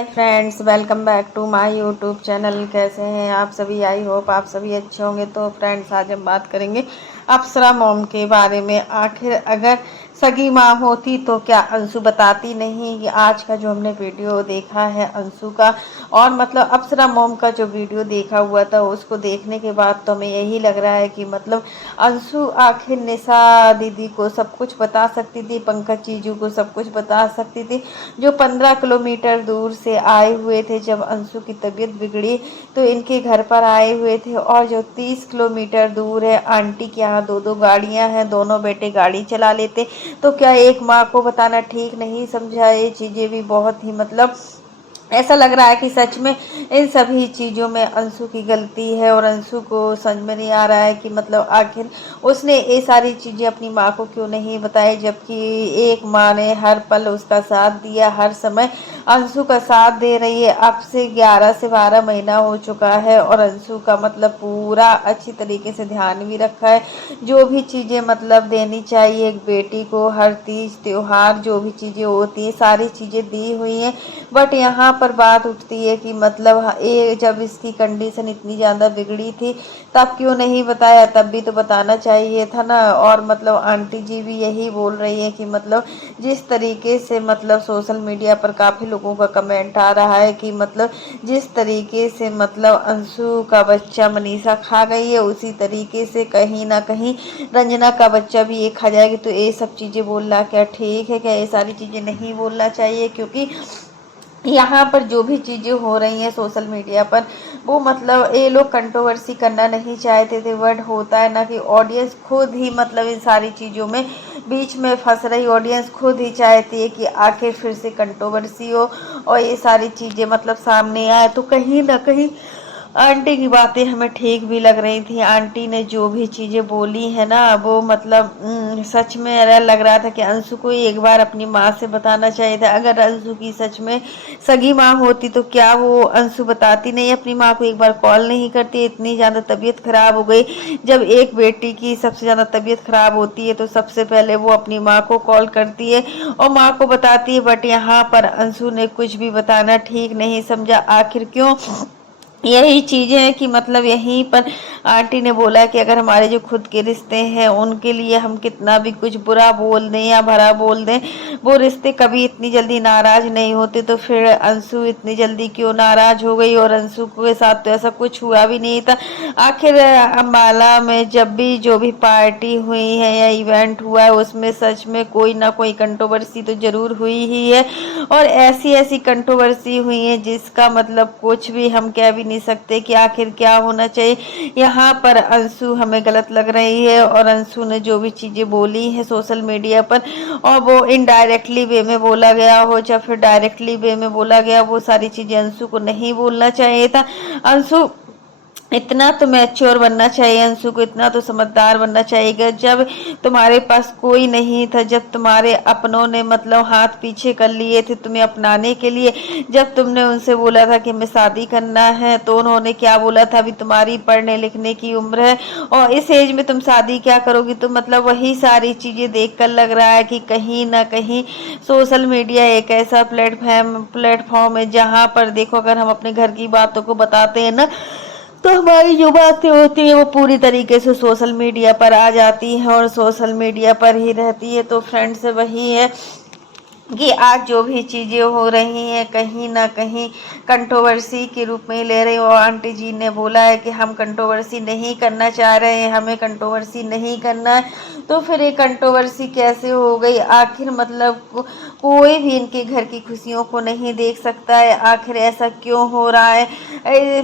Hi friends, welcome back to my YouTube channel. कैसे हैं आप सभी? आई होप आप सभी अच्छे होंगे। तो फ्रेंड्स, आज हम बात करेंगे अप्सरा मॉम के बारे में। आखिर अगर सगी माँ होती तो क्या अंशु बताती नहीं? ये आज का जो हमने वीडियो देखा है अंशु का, और मतलब अप्सरा मॉम का जो वीडियो देखा हुआ था, उसको देखने के बाद तो हमें यही लग रहा है कि मतलब अंशु आखिर निशा दीदी को सब कुछ बता सकती थी, पंकज जीजू को सब कुछ बता सकती थी, जो 15 किलोमीटर दूर से आए हुए थे। जब अंशु की तबीयत बिगड़ी तो इनके घर पर आए हुए थे, और जो 30 किलोमीटर दूर है, आंटी के यहाँ दो दो गाड़ियां हैं, दोनों बेटे गाड़ी चला लेते। तो क्या एक माँ को बताना ठीक नहीं समझा? ये चीज़ें भी बहुत ही मतलब ऐसा लग रहा है कि सच में इन सभी चीज़ों में अंशु की गलती है, और अंशु को समझ में नहीं आ रहा है कि मतलब आखिर उसने ये सारी चीज़ें अपनी माँ को क्यों नहीं बताई, जबकि एक माँ ने हर पल उसका साथ दिया, हर समय अंशु का साथ दे रही है। अब से 11 से 12 महीना हो चुका है, और अंशु का मतलब पूरा अच्छी तरीके से ध्यान भी रखा है। जो भी चीज़ें मतलब देनी चाहिए एक बेटी को, हर तीज त्योहार जो भी चीज़ें होती है सारी चीज़ें दी हुई हैं। बट यहाँ पर बात उठती है कि मतलब ये जब इसकी कंडीशन इतनी ज़्यादा बिगड़ी थी तब क्यों नहीं बताया? तब भी तो बताना चाहिए था ना। और मतलब आंटी जी भी यही बोल रही है कि मतलब जिस तरीके से मतलब सोशल मीडिया पर काफ़ी लोगों का कमेंट आ रहा है कि मतलब जिस तरीके से मतलब अंशु का बच्चा मनीषा खा गई है, उसी तरीके से कहीं ना कहीं रंजना का बच्चा भी ये खा जाएगी। तो ये सब चीज़ें बोलना क्या ठीक है? क्या ये सारी चीज़ें नहीं बोलना चाहिए? क्योंकि यहाँ पर जो भी चीज़ें हो रही हैं सोशल मीडिया पर, वो मतलब ये लोग कंट्रोवर्सी करना नहीं चाहते थे, बट होता है ना कि ऑडियंस खुद ही मतलब इन सारी चीज़ों में बीच में फंस रही ऑडियंस खुद ही चाहती है कि आखिर फिर से कंट्रोवर्सी हो और ये सारी चीज़ें मतलब सामने आए। तो कहीं ना कहीं आंटी की बातें हमें ठीक भी लग रही थी। आंटी ने जो भी चीज़ें बोली है ना, वो मतलब सच में ऐसा लग रहा था कि अंशु को ही एक बार अपनी माँ से बताना चाहिए था। अगर अंशु की सच में सगी माँ होती तो क्या वो अंशु बताती नहीं? अपनी माँ को एक बार कॉल नहीं करती? इतनी ज़्यादा तबीयत खराब हो गई। जब एक बेटी की सबसे ज़्यादा तबीयत खराब होती है तो सबसे पहले वो अपनी माँ को कॉल करती है और माँ को बताती है। बट यहाँ पर अंशु ने कुछ भी बताना ठीक नहीं समझा। आखिर क्यों? यही चीज़ें हैं कि मतलब यहीं पर आंटी ने बोला कि अगर हमारे जो खुद के रिश्ते हैं उनके लिए हम कितना भी कुछ बुरा बोल दें या भला बोल दें, वो रिश्ते कभी इतनी जल्दी नाराज नहीं होते। तो फिर अंशु इतनी जल्दी क्यों नाराज हो गई? और अंशु के साथ तो ऐसा कुछ हुआ भी नहीं था। आखिर अम्बाला में जब भी जो भी पार्टी हुई है या इवेंट हुआ है, उसमें सच में कोई ना कोई कंट्रोवर्सी तो जरूर हुई ही है, और ऐसी ऐसी कंट्रोवर्सी हुई है जिसका मतलब कुछ भी हम कह भी नहीं सकते कि आखिर क्या होना चाहिए। यहाँ पर अंशु हमें गलत लग रही है, और अंशु ने जो भी चीज़ें बोली है सोशल मीडिया पर, और वो इनडायरेक्टली वे में बोला गया हो या फिर डायरेक्टली वे में बोला गया, वो सारी चीज़ें अंशु को नहीं बोलना चाहिए था। अंशु इतना तो मैच्योर बनना चाहिए, अंशु को इतना तो समझदार बनना चाहिए। जब तुम्हारे पास कोई नहीं था, जब तुम्हारे अपनों ने मतलब हाथ पीछे कर लिए थे तुम्हें अपनाने के लिए, जब तुमने उनसे बोला था कि हमें शादी करना है, तो उन्होंने क्या बोला था? अभी तुम्हारी पढ़ने लिखने की उम्र है और इस एज में तुम शादी क्या करोगी? तो मतलब वही सारी चीज़ें देखकर लग रहा है कि कहीं ना कहीं सोशल मीडिया एक ऐसा प्लेटफॉर्म है जहाँ पर देखो, अगर हम अपने घर की बातों को बताते हैं ना, तो हमारी जो बातें होती है वो पूरी तरीके से सोशल मीडिया पर आ जाती है और सोशल मीडिया पर ही रहती है। तो फ्रेंड्स, वही है कि आज जो भी चीज़ें हो रही हैं कहीं ना कहीं कंट्रोवर्सी के रूप में ले रहे हो। आंटी जी ने बोला है कि हम कंट्रोवर्सी नहीं करना चाह रहे हैं, हमें कंट्रोवर्सी नहीं करना है। तो फिर ये कंट्रोवर्सी कैसे हो गई? आखिर मतलब कोई भी इनके घर की खुशियों को नहीं देख सकता है। आखिर ऐसा क्यों हो रहा है?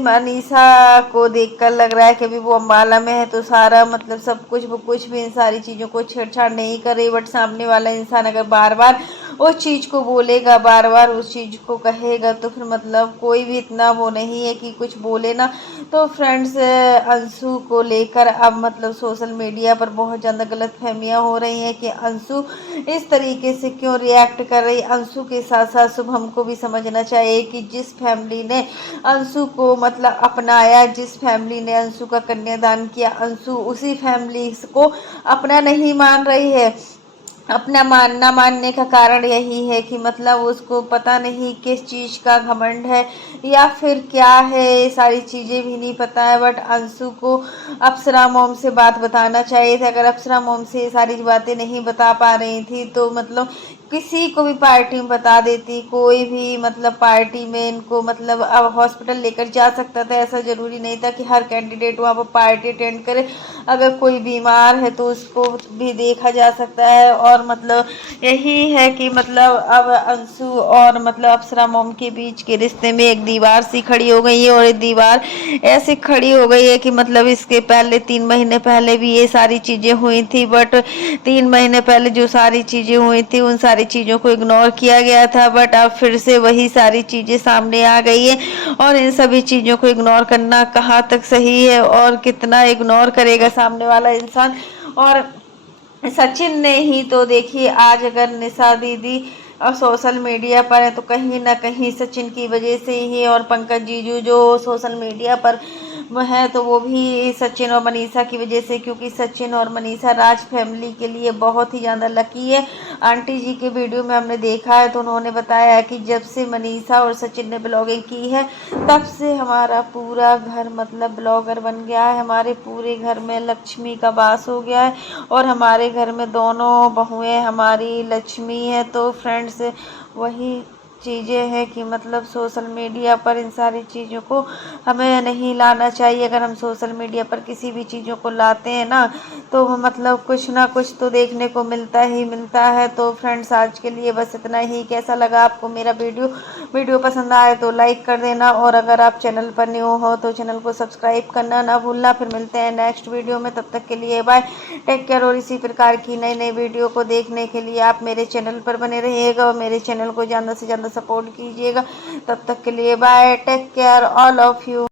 मनीषा को देखकर लग रहा है कि अभी वो अम्बाला में है तो सारा मतलब सब कुछ वो कुछ भी इन सारी चीज़ों को छेड़छाड़ नहीं कर रही, बट सामने वाला इंसान अगर बार बार उस चीज़ को बोलेगा, बार बार उस चीज़ को कहेगा, तो फिर मतलब कोई भी इतना वो नहीं है कि कुछ बोले ना। तो फ्रेंड्स, अंशु को लेकर अब मतलब सोशल मीडिया पर बहुत ज़्यादा गलतफहमियां हो रही हैं कि अंशु इस तरीके से क्यों रिएक्ट कर रही। अंशु के साथ साथ शुभम को भी समझना चाहिए कि जिस फैमिली ने अंशु को मतलब अपनाया, जिस फैमिली ने अंशु का कन्यादान किया, अंशु उसी फैमिली को अपना नहीं मान रही है। अपना मानना मानने का कारण यही है कि मतलब उसको पता नहीं किस चीज़ का घमंड है या फिर क्या है, ये सारी चीज़ें भी नहीं पता है। बट अंशु को अप्सरा मॉम से बात बताना चाहिए था। अगर अप्सरा मॉम से ये सारी बातें नहीं बता पा रही थी तो मतलब किसी को भी पार्टी में बता देती, कोई भी मतलब पार्टी में इनको मतलब अब हॉस्पिटल लेकर जा सकता था। ऐसा ज़रूरी नहीं था कि हर कैंडिडेट वहाँ पर पार्टी अटेंड करे। अगर कोई बीमार है तो उसको भी देखा जा सकता है। और मतलब यही है कि मतलब अब अंशु और मतलब अप्सरा मोम के बीच के रिश्ते में एक दीवार सी खड़ी हो गई है। और ये दीवार ऐसे खड़ी हो गई है कि मतलब इसके पहले 3 महीने पहले भी ये सारी चीज़ें हुई थी। बट 3 महीने पहले जो सारी चीज़ें हुई थी उन सारी चीज़ों को इग्नोर किया गया था। बट अब फिर से वही सारी चीज़ें सामने आ गई है। और इन सभी चीज़ों को इग्नोर करना कहाँ तक सही है और कितना इग्नोर करेगा सामने वाला इंसान। और सचिन ने ही तो देखिए, आज अगर निशा दीदी और सोशल मीडिया पर है तो कहीं ना कहीं सचिन की वजह से ही। और पंकज जीजू जो सोशल मीडिया पर वो है तो वो भी सचिन और मनीषा की वजह से, क्योंकि सचिन और मनीषा राज फैमिली के लिए बहुत ही ज़्यादा लकी है। आंटी जी के वीडियो में हमने देखा है तो उन्होंने बताया है कि जब से मनीषा और सचिन ने ब्लॉगिंग की है तब से हमारा पूरा घर मतलब ब्लॉगर बन गया है। हमारे पूरे घर में लक्ष्मी का वास हो गया है और हमारे घर में दोनों बहुएं हमारी लक्ष्मी है। तो फ्रेंड्स, वही चीज़ें हैं कि मतलब सोशल मीडिया पर इन सारी चीज़ों को हमें नहीं लाना चाहिए। अगर हम सोशल मीडिया पर किसी भी चीज़ों को लाते हैं ना तो मतलब कुछ ना कुछ तो देखने को मिलता ही मिलता है। तो फ्रेंड्स, आज के लिए बस इतना ही। कैसा लगा आपको मेरा वीडियो पसंद आए तो लाइक कर देना। और अगर आप चैनल पर न्यू हो तो चैनल को सब्सक्राइब करना ना भूलना। फिर मिलते हैं नेक्स्ट वीडियो में, तब तक के लिए बाय, टेक केयर। और इसी प्रकार की नई नई वीडियो को देखने के लिए आप मेरे चैनल पर बने रहिएगा और मेरे चैनल को ज़्यादा से ज़्यादा सपोर्ट कीजिएगा। तब तक के लिए bye, take care all of you.